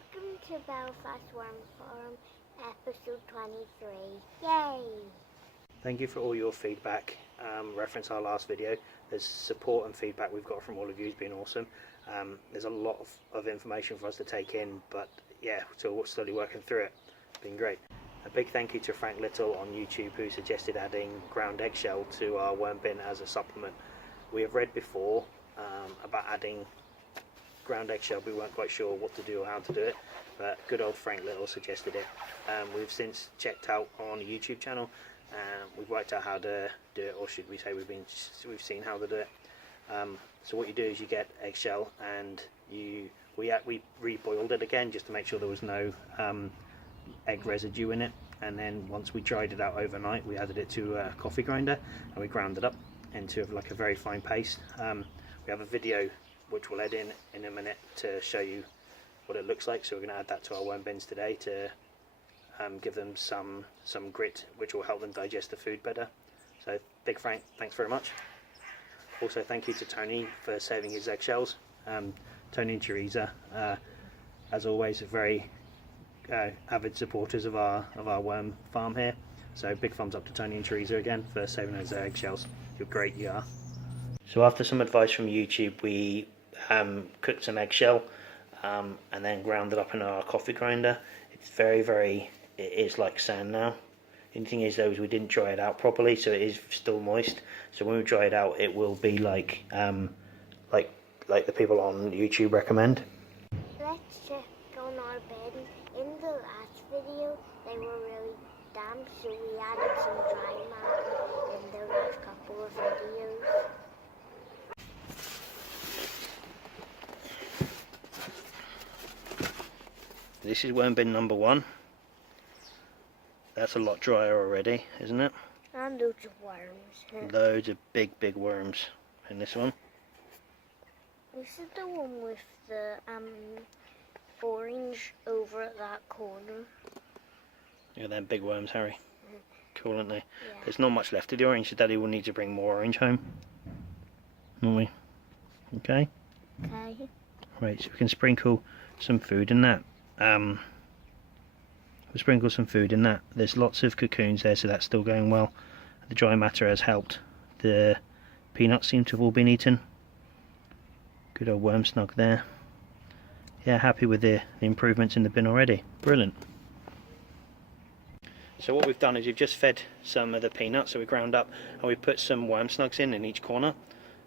Welcome to Belfast Worm Farm, episode 23. Yay! Thank you for all your feedback. Reference our last video. There's support and feedback we've got from all of you. It's been awesome. There's a lot of information for us to take in, but yeah, so we're slowly working through it. It's been great. A big thank you to Frank Little on YouTube, who suggested adding ground eggshell to our worm bin as a supplement. We have read before about adding ground eggshell. We weren't quite sure what to do or how to do it, but good old Frank Little suggested it. We've since checked out on the YouTube channel and we've worked out how to do it, or should we say we've seen how to do it. So what you do is you get eggshell and we reboiled it again just to make sure there was no egg residue in it, and then once we dried it out overnight we added it to a coffee grinder and we ground it up into like a very fine paste. We have a video which we'll add in a minute to show you what it looks like, so we're going to add that to our worm bins today to give them some grit, which will help them digest the food better. So big Frank, thanks very much. Also thank you to Tony for saving his eggshells. Tony and Teresa, as always, are very avid supporters of our worm farm here, so big thumbs up to Tony and Teresa again for saving those eggshells. You're great, you are. So after some advice from YouTube, we cooked some eggshell and then ground it up in our coffee grinder. It's very, it is like sand now. The only thing is though, is we didn't dry it out properly, so it is still moist. So when we dry it out, it will be like the people on YouTube recommend. Let's check on our bin. In the last video, they were really damp, so we added some dry matter in the last couple of videos. This is worm bin number 1. That's a lot drier already, isn't it? And loads of worms. Loads of big worms in this one. This is the one with the orange over at that corner. Look at them big worms, Harry. Cool, aren't they? Yeah. There's not much left of the orange, so Daddy will need to bring more orange home. Won't we? Okay? Okay. Right, so we can sprinkle some food in that. We'll sprinkle some food in that. There's lots of cocoons there, so that's still going well. The dry matter has helped. The peanuts seem to have all been eaten. Good old worm snug there. Yeah, happy with the improvements in the bin already. Brilliant. So what we've done is we've just fed some of the peanuts, so we ground up, and we've put some worm snugs in each corner.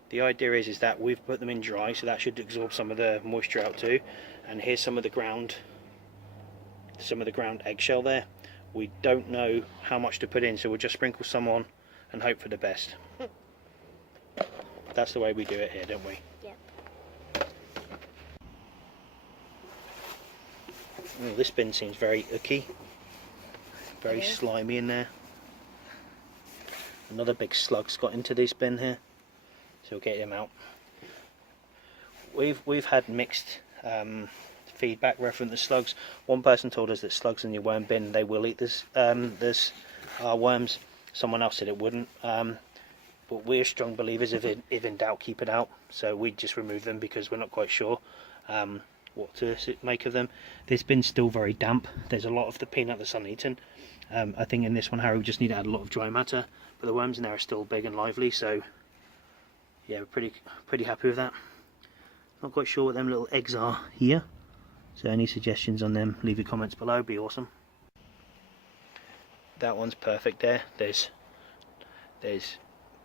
The idea is that we've put them in dry, so that should absorb some of the moisture out too. And here's some of the ground eggshell there. We don't know how much to put in, so we'll just sprinkle some on and hope for the best. That's the way we do it here, don't we? Yep. Oh, this bin seems very icky, very slimy in there. Another big slug's got into this bin here, so we'll get him out. We've had mixed feedback reference to slugs. One person told us that slugs in your worm bin, they will eat this worms. Someone else said it wouldn't. But we're strong believers, if in doubt, keep it out. So we just remove them because we're not quite sure what to make of them. This bin's still very damp. There's a lot of the peanut that's uneaten. I think in this one, Harry, we just need to add a lot of dry matter, but the worms in there are still big and lively, so yeah, we're pretty happy with that. Not quite sure what them little eggs are here, so any suggestions on them, leave your comments below, be awesome. That one's perfect there. There's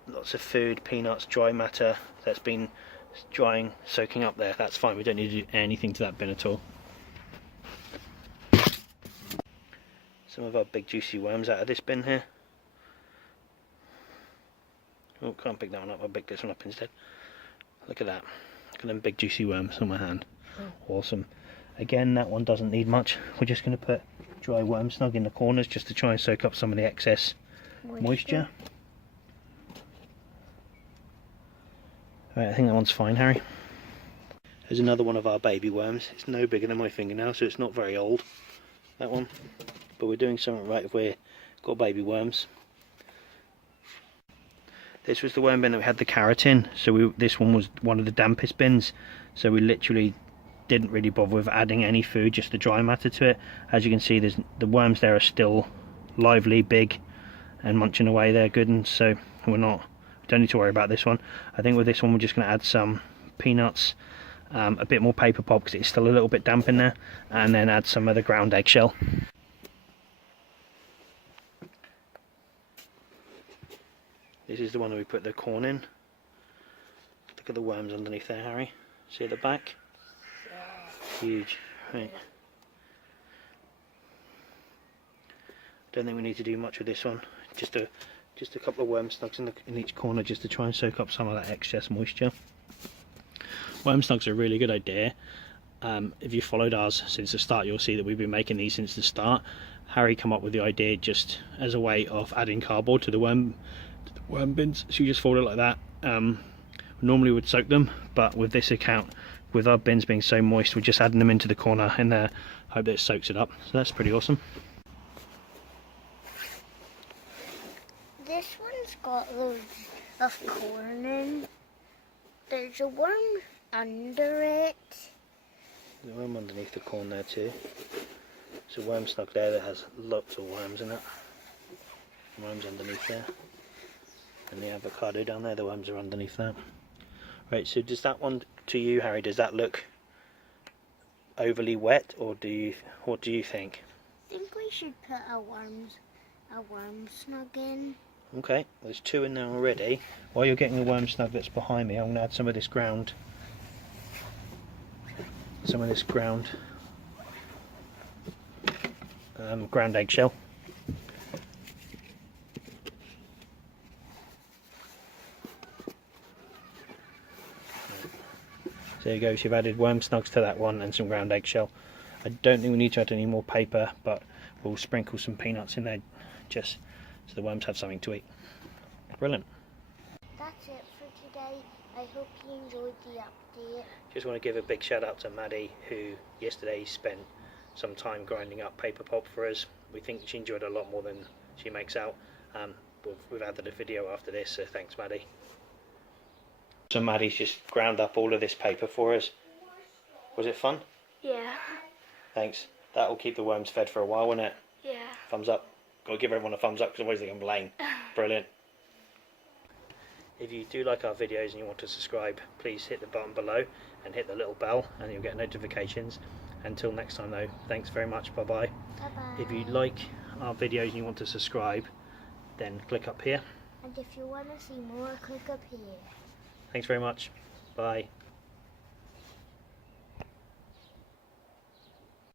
lots of food, peanuts, dry matter that's been drying, soaking up there. That's fine, we don't need to do anything to that bin at all. Some of our big juicy worms out of this bin here. Oh, can't pick that one up, I'll pick this one up instead. Look at that. Look at them big juicy worms on my hand. Awesome. Again, that one doesn't need much. We're just going to put dry worm snug in the corners just to try and soak up some of the excess moisture. Right, I think that one's fine, Harry. There's another one of our baby worms. It's no bigger than my fingernail, so it's not very old, that one. But we're doing something right if we've got baby worms. This was the worm bin that we had the carrot in, so this one was one of the dampest bins, so we literally didn't really bother with adding any food, just the dry matter to it. As you can see, the worms there are still lively, big, and munching away there good, and so don't need to worry about this one. I think with this one we're just going to add some peanuts, a bit more paper pulp because it's still a little bit damp in there, and then add some of the ground eggshell. This is the one that we put the corn in. Look at the worms underneath there, Harry. See at the back? Huge. Right. Don't think we need to do much with this one. Just a couple of worm snugs in each corner, just to try and soak up some of that excess moisture. Worm snugs are a really good idea. If you followed ours since the start, you'll see that we've been making these since the start. Harry came up with the idea just as a way of adding cardboard to the worm bins. So you just fold it like that. Normally would soak them, but with this account, with our bins being so moist, we're just adding them into the corner in there. Hope that it soaks it up. So that's pretty awesome. This one's got loads of corn in. There's a worm under it. There's a worm underneath the corn there too. There's a worm snug there that has lots of worms in it. Worms underneath there. And the avocado down there, the worms are underneath that. Right, so does that one, to you Harry, does that look overly wet, or what do you think? I think we should put a worm snug in. Okay, there's 2 in there already. While you're getting the worm snug that's behind me, I'm going to add some of this ground eggshell. So there you go, so you've added worm snugs to that one and some ground eggshell. I don't think we need to add any more paper, but we'll sprinkle some peanuts in there just so the worms have something to eat. Brilliant. That's it for today. I hope you enjoyed the update. Just want to give a big shout out to Maddie, who yesterday spent some time grinding up paper pulp for us. We think she enjoyed it a lot more than she makes out. We've added a video after this, so thanks Maddie. So Maddie's just ground up all of this paper for us. Was it fun? Yeah. Thanks. That'll keep the worms fed for a while, won't it? Yeah. Thumbs up. Got to give everyone a thumbs up because otherwise they complain. Brilliant. If you do like our videos and you want to subscribe, please hit the button below and hit the little bell and you'll get notifications. Until next time though, thanks very much. Bye bye. Bye bye. If you like our videos and you want to subscribe, then click up here. And if you want to see more, click up here. Thanks very much. Bye.